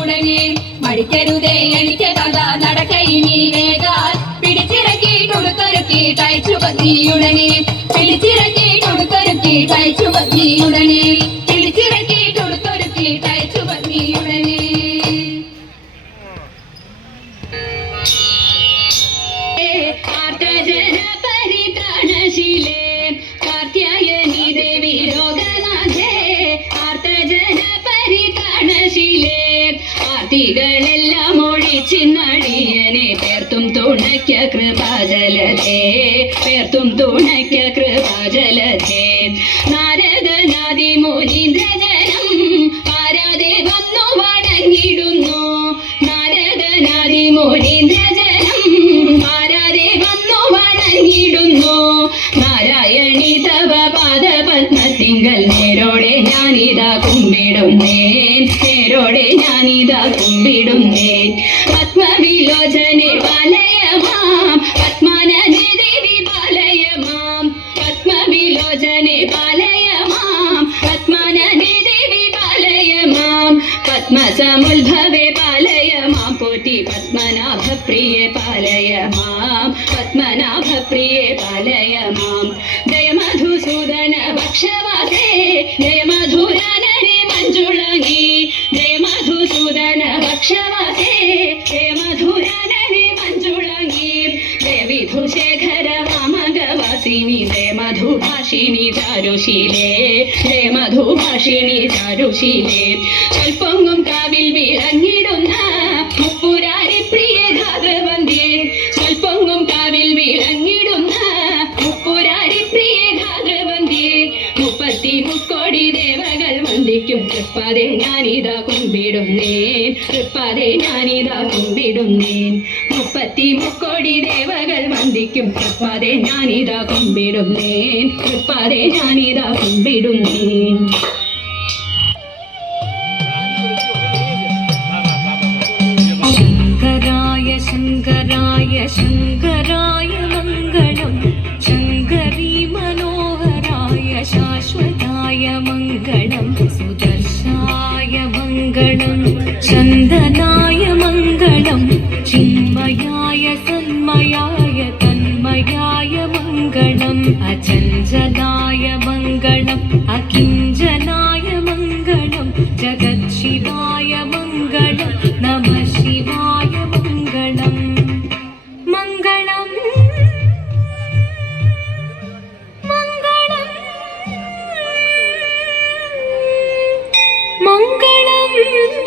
ഉടനെ മടിക്കരുതേ നീ പിടിച്ചിറക്കി കൊടുത്തൊരുക്കി തയ്ച്ചു പത്നിയുടനെ. പിടിച്ചിറക്കി നീ ആർത്തികളെല്ലാം ഒഴിച്ചിന്നടിയനെ പേർത്തും തുണയ്ക്ക കൃപാജലധേ പേർത്തും തുണയ്ക്ക കൃപാജലധേ നാരദനാദി മുനീന്ദ്രജനം പാരാതെ വന്നു വണങ്ങിടുന്നു. നാരദനാദി മുനീന്ദ്രജനം പാരാതെ വന്നു വണങ്ങിടുന്നു. നാരായണി തവ പാദപത്മത്തിങ്കൽ ഞാനിതാ കുമ്പിടുന്നേൻ. നേരോടെ ഞാനിതാ കുമ്പിടുന്നേൻ. പത്മവിലോചനെ പാലയമാം. പത്മാനനെ ദേവി പാലയമാം. പത്മവിലോചനെ പാലയമാം. പത്മാനനെ ദേവി പാലയമാം. പത്മസമുദ്ഭവേ പാലയമാം. പോറ്റി പത്മനാഭപ്രിയെ പാലയമാം. പത്മനാഭപ്രിയെ പാലയമാം. ജയ മധുസൂദന ഭക്ഷവാസേ. ജയ മധുരാനനെ മഞ്ജുളങ്ങി. ജയ മധുസൂദന ഭക്ഷവാസേ. ജയ മധുരാനനെ മഞ്ജുളങ്ങി. ജയ വിധുശേഖര വാമകവാസിനി ജയ മധുഭാഷിണി ചാരുശീലേ. ജയ മധുഭാഷിണി ചാരുശീലേ. സ്വൽപ്പൊങ്ങും കാവിൽ വിളങ്ങിടുന്ന മുപ്പുരാരി മുപ്പത്തി മുക്കോടി ദേവകൾ വന്ദിക്കും. തൃപ്പാതെ ഞാനിതാ കുമ്പിടുന്നേൻ. തൃപ്പാതെ ഞാനിതാ കുമ്പിടുന്നേൻ. മുപ്പത്തി മുക്കോടി ദേവകൾ വന്ദിക്കും. തൃപ്പാതെ ഞാനിതാ കുമ്പിടുന്നേൻ. തൃപ്പാതെ ഞാനിതാ കുമ്പിടുന്നേൻ. ശങ്കരായ ശങ്കരായ ശങ്കരായ മംഗളം ചന്ദനായ മംഗളം ചിന്മയായ സന്മയായ തന്മയായ മംഗളം അചഞ്ചലായ മംഗളം അകിഞ്ചനായ മംഗളം ജഗത് ശിവായ you